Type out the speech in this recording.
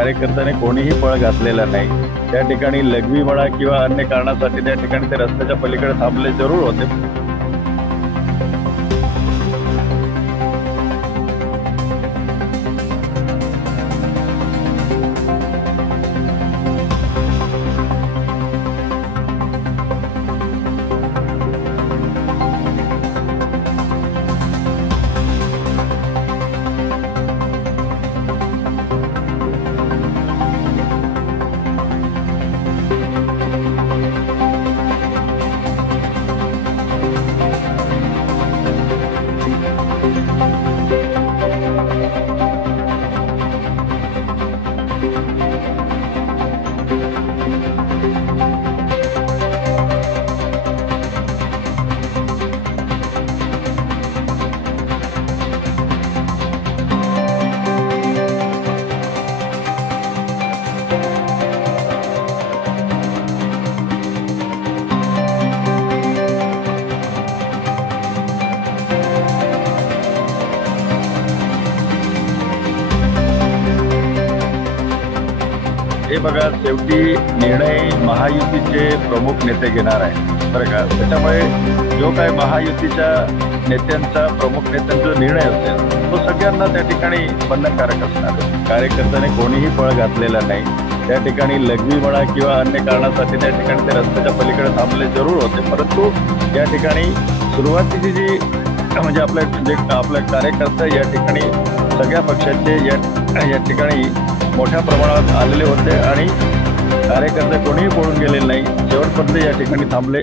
कार्यकर्त्याने कोणीही पळ घातलेला नाही। त्या ठिकाणी लघवी म्हणा किंवा अन्य कारणासाठी त्या ठिकाणी ते रस्त्याच्या पलीकडे थांबले जरूर होते। हे बघा, शेवटी निर्णय महायुतीचे प्रमुख नेते घेणार आहे बरं का। त्याच्यामुळे जो काय महायुतीच्या नेत्यांचा प्रमुख नेत्यांचा निर्णय असेल तो सगळ्यांना त्या ठिकाणी बंधनकारक असणार। कार्यकर्त्याने कोणीही पळ घातलेला नाही। त्या ठिकाणी लघवी म्हणा किंवा अन्य कारणासाठी त्या ठिकाणी ते रस्त्याच्या पलीकडे थांबले जरूर होते, परंतु या ठिकाणी सुरुवातीची जी म्हणजे आपले कार्यकर्ते या ठिकाणी सगळ्या पक्षाचे या ठिकाणी मोठ्या प्रमाणात आलेले होते आणि कार्यकर्ते कोणीही पळून गेलेले नाही, शेवटपर्यंत या ठिकाणी थांबले।